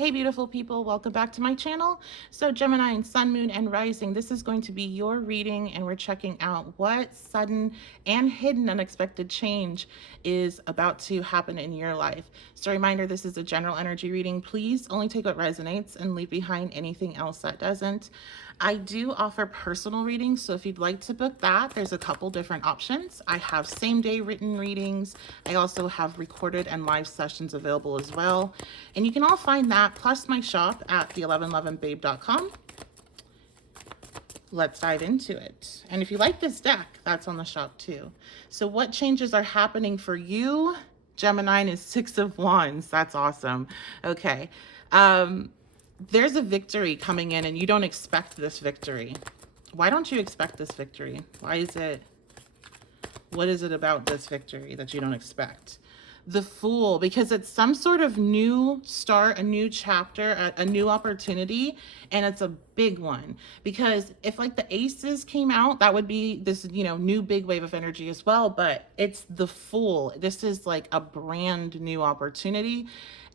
Hey beautiful people, welcome back to my channel. So Gemini and Sun, Moon, and Rising, this is going to be your reading, and we're checking out what sudden and hidden unexpected change is about to happen in your life. So reminder, this is a general energy reading. Please only take what resonates and leave behind anything else that doesn't. I do offer personal readings, so if you'd like to book that, there's a couple different options. I have same day written readings. I also have recorded and live sessions available as well. And you can all find that plus my shop at the1111babe.com. Let's dive into it. And if you like this deck, that's on the shop too. So what changes are happening for you? Gemini is 6 of Wands. That's awesome. Okay. There's a victory coming in and you don't expect this victory. Why don't you expect this victory? What is it about this victory that you don't expect? The Fool, because it's some sort of new start, a new chapter, a new opportunity, and it's a big one. Because if like the Aces came out, that would be this, new big wave of energy as well, but it's the Fool. This is like a brand new opportunity,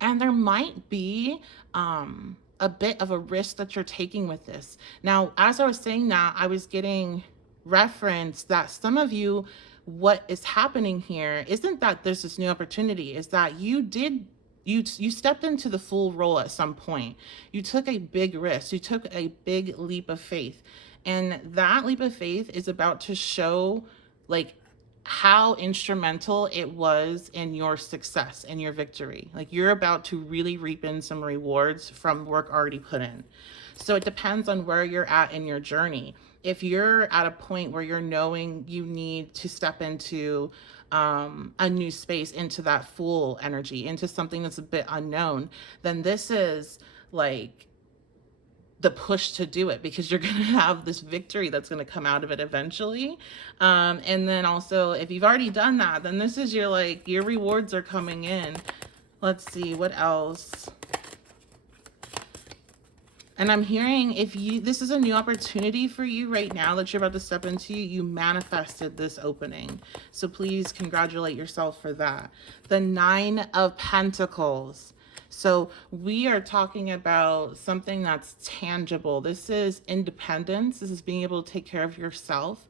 and there might be a bit of a risk that you're taking with this. Now, as I was saying that, I was getting reference that some of you, what is happening here isn't that there's this new opportunity, is that you stepped into the Fool role at some point. You took a big risk, you took a big leap of faith, and that leap of faith is about to show like how instrumental it was in your success and your victory. Like you're about to really reap in some rewards from work already put in. So it depends on where you're at in your journey. If you're at a point where you're knowing you need to step into a new space, into that Fool energy, into something that's a bit unknown, then this is like the push to do it, because you're going to have this victory that's going to come out of it eventually. And then also, if you've already done that, then this is your rewards are coming in. Let's see what else. And I'm hearing this is a new opportunity for you right now that you're about to step into. You manifested this opening. So please congratulate yourself for that. The 9 of Pentacles. So we are talking about something that's tangible. This is independence. This is being able to take care of yourself.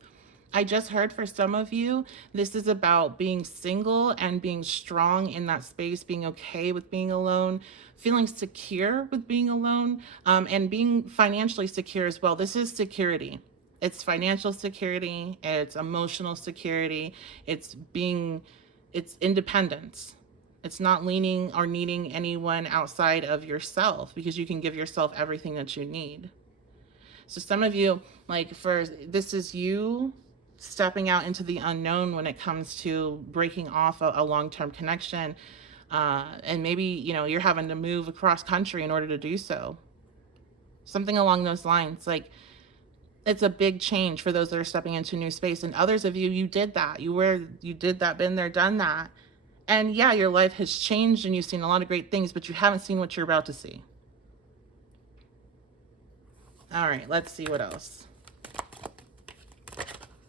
I just heard for some of you, this is about being single and being strong in that space, being okay with being alone, feeling secure with being alone, and being financially secure as well. This is security. It's financial security, it's emotional security, it's independence. It's not leaning or needing anyone outside of yourself, because you can give yourself everything that you need. So some of you, this is you stepping out into the unknown when it comes to breaking off a long-term connection. And maybe, you're having to move across country in order to do so. Something along those lines. Like, it's a big change for those that are stepping into new space. And others of you, you did that. You did that, been there, done that. And yeah, your life has changed and you've seen a lot of great things, but you haven't seen what you're about to see. All right, let's see what else.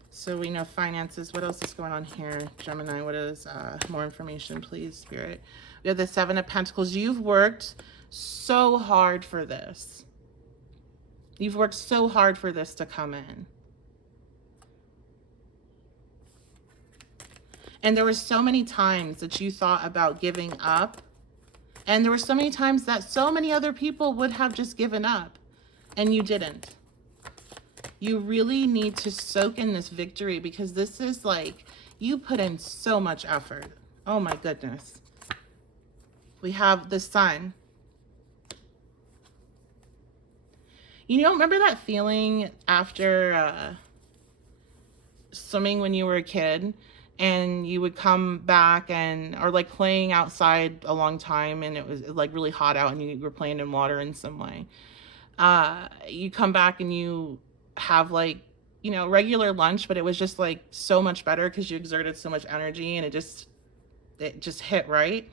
So we know finances. What else is going on here? Gemini, what is more information, please, Spirit? We have the 7 of Pentacles. You've worked so hard for this. You've worked so hard for this to come in. And there were so many times that you thought about giving up. And there were so many times that so many other people would have just given up. And you didn't. You really need to soak in this victory, because this is like, you put in so much effort. Oh my goodness. We have the Sun. Remember that feeling after swimming when you were a kid? And you would come back or like playing outside a long time, and it was like really hot out and you were playing in water in some way. You come back and you have regular lunch, but it was just like so much better because you exerted so much energy and it just hit right.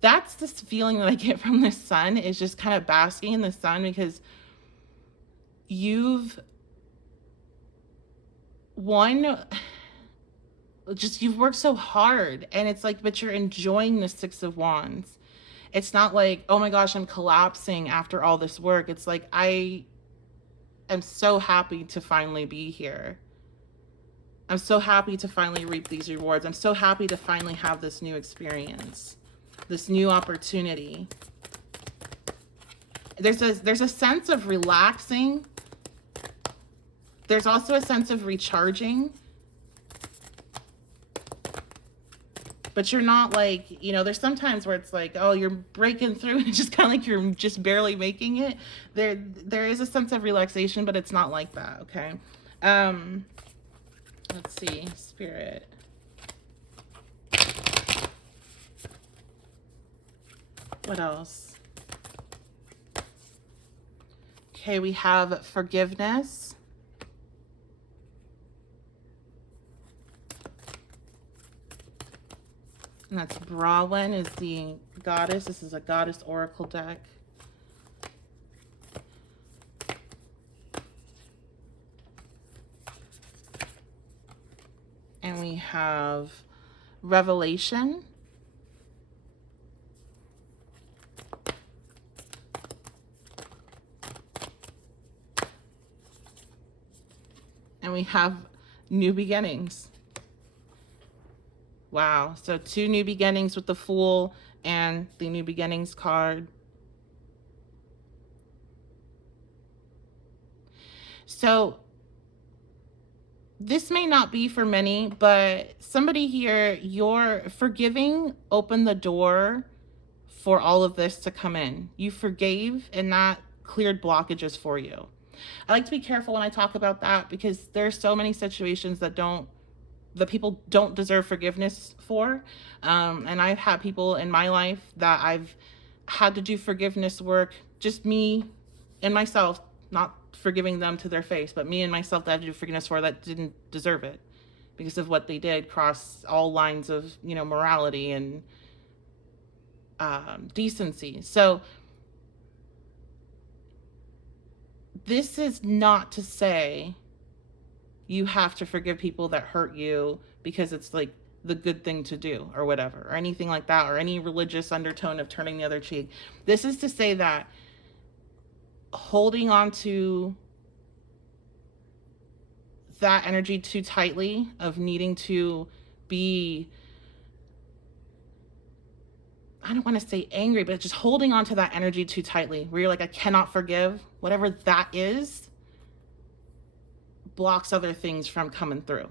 That's this feeling that I get from the Sun, is just kind of basking in the sun, because you've worked so hard, and it's like, but you're enjoying the 6 of Wands. It's not like, oh my gosh, I'm collapsing after all this work. It's like, I am so happy to finally be here. I'm so happy to finally reap these rewards. I'm so happy to finally have this new experience, this new opportunity. There's a sense of relaxing. There's also a sense of recharging. But you're not like, you know, there's sometimes where it's like, oh, you're breaking through and it's just kind of like you're just barely making it. There is a sense of relaxation, but it's not like that, okay? Let's see, Spirit. What else? Okay, we have forgiveness. And that's Brawlin is the goddess. This is a goddess oracle deck. And we have Revelation. And we have New Beginnings. Wow, so 2 new beginnings with the Fool and the New Beginnings card. So this may not be for many, but somebody here, your forgiving opened the door for all of this to come in. You forgave and that cleared blockages for you. I like to be careful when I talk about that because there are so many situations that people don't deserve forgiveness for. And I've had people in my life that I've had to do forgiveness work, just me and myself, not forgiving them to their face, but me and myself that I had to do forgiveness for that didn't deserve it because of what they did, cross all lines of, you know, morality and decency. So this is not to say you have to forgive people that hurt you because it's like the good thing to do or whatever, or anything like that, or any religious undertone of turning the other cheek. This is to say that holding on to that energy too tightly of needing to be, I don't want to say angry, but just holding on to that energy too tightly where you're like, I cannot forgive, whatever that is, blocks other things from coming through.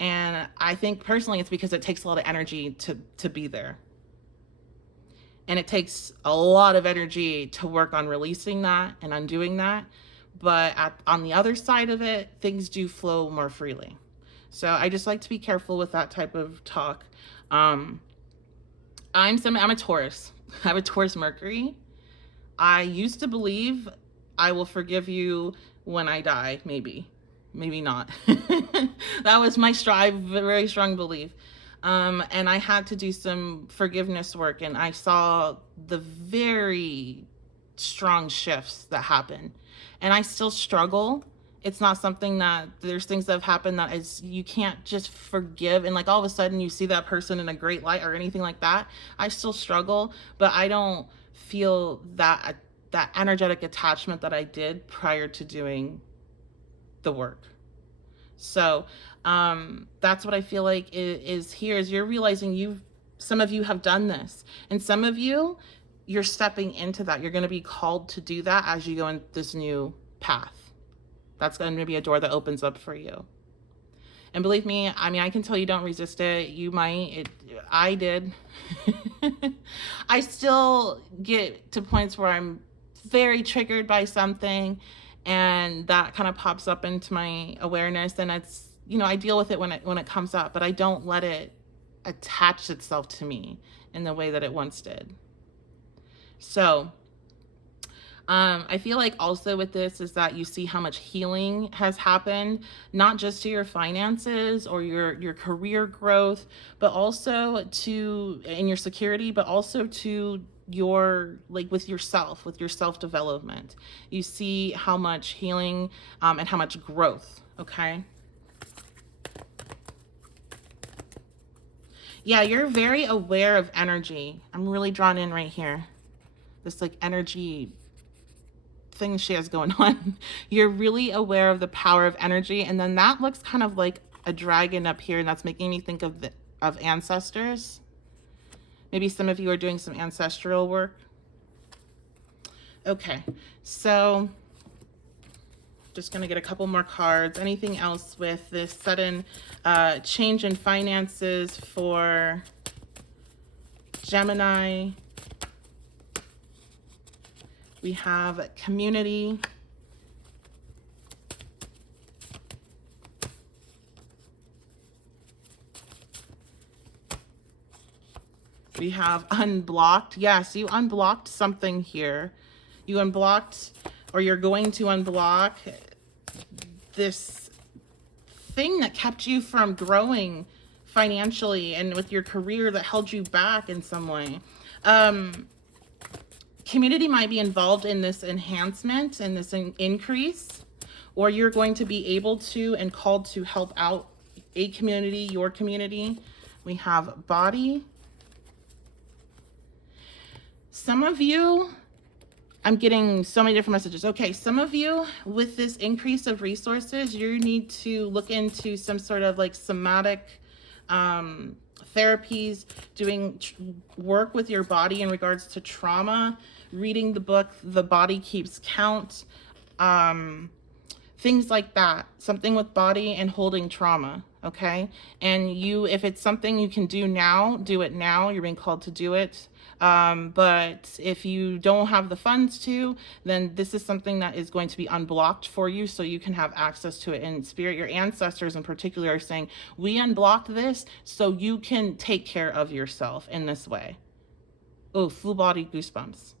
And I think personally it's because it takes a lot of energy to be there. And it takes a lot of energy to work on releasing that and undoing that. But on the other side of it, things do flow more freely. So I just like to be careful with that type of talk. I'm a Taurus. I have a Taurus Mercury. I used to believe I will forgive you when I die, maybe not. That was my very strong belief. And I had to do some forgiveness work, and I saw the very strong shifts that happen. And I still struggle. It's not something that, there's things that have happened that is, you can't just forgive and like all of a sudden you see that person in a great light or anything like that. I still struggle, but I don't feel that energetic attachment that I did prior to doing the work. So that's what I feel like is here, is you're realizing some of you have done this, and some of you're stepping into that. You're going to be called to do that as you go in this new path. That's going to be a door that opens up for you. And believe me, I mean, I can tell you don't resist it. You might. I did. I still get to points where I'm very triggered by something, and that kind of pops up into my awareness, and it's, you know, I deal with it when it comes up, but I don't let it attach itself to me in the way that it once did. So I feel like also with this is that you see how much healing has happened, not just to your finances or your career growth, but also in your security, but also to your, like with your self-development. You see how much healing and how much growth, okay? Yeah, you're very aware of energy. I'm really drawn in right here. This like energy thing she has going on. You're really aware of the power of energy. And then that looks kind of like a dragon up here, and that's making me think of ancestors. Maybe some of you are doing some ancestral work. Okay, so just going to get a couple more cards. Anything else with this sudden change in finances for Gemini? We have community. We have unblocked. Yes, you unblocked something here. You unblocked, or you're going to unblock this thing that kept you from growing financially and with your career, that held you back in some way. Community might be involved in this enhancement and this increase, or you're going to be able to and called to help out a community, your community. We have body. Some of you, I'm getting so many different messages. Okay, some of you with this increase of resources, you need to look into some sort of like somatic therapies, doing work with your body in regards to trauma, reading the book, The Body Keeps Count, things like that. Something with body and holding trauma, okay? And you, if it's something you can do now, do it now. You're being called to do it. But if you don't have the funds to, then this is something that is going to be unblocked for you so you can have access to it. And spirit, your ancestors in particular are saying, we unblocked this so you can take care of yourself in this way. Oh, full body goosebumps.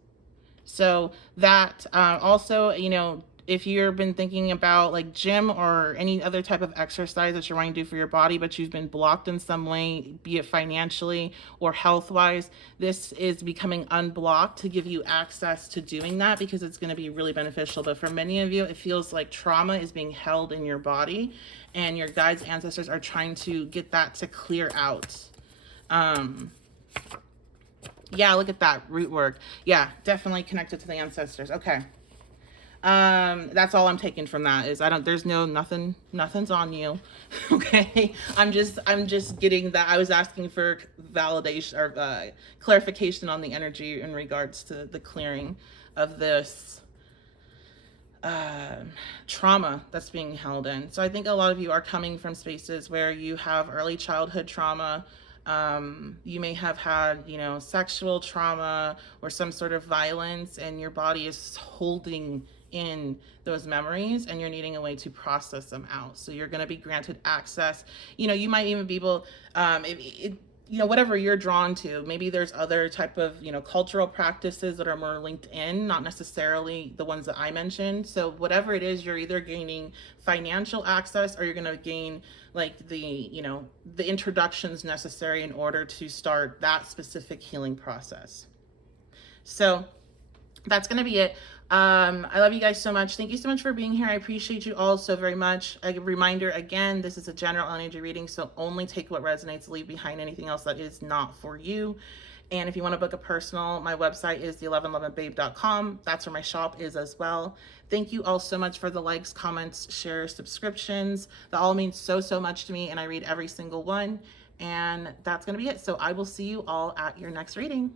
So that also, you know, if you've been thinking about like gym or any other type of exercise that you're wanting to do for your body, but you've been blocked in some way, be it financially or health-wise, this is becoming unblocked to give you access to doing that, because it's going to be really beneficial. But for many of you, it feels like trauma is being held in your body, and your guides, ancestors are trying to get that to clear out. Yeah, look at that root work. Yeah, definitely connected to the ancestors. Okay. That's all I'm taking from that is there's nothing's on you. Okay. I'm just getting that. I was asking for validation or clarification on the energy in regards to the clearing of this trauma that's being held in. So I think a lot of you are coming from spaces where you have early childhood trauma. You may have had, you know, sexual trauma or some sort of violence, and your body is holding in those memories, and you're needing a way to process them out. So you're going to be granted access. You know, you might even be able, you know, whatever you're drawn to. Maybe there's other type of, you know, cultural practices that are more linked in, not necessarily the ones that I mentioned. So whatever it is, you're either gaining financial access, or you're going to gain like the, you know, the introductions necessary in order to start that specific healing process. So that's going to be it. I love you guys so much. Thank you so much for being here. I appreciate you all so very much. A reminder again, this is a general energy reading, so only take what resonates, leave behind anything else that is not for you. And if you want to book a personal, my website is the1111babe.com. That's where my shop is as well. Thank you all so much for the likes, comments, shares, subscriptions. That all means so, so much to me, and I read every single one. And that's going to be it. So I will see you all at your next reading.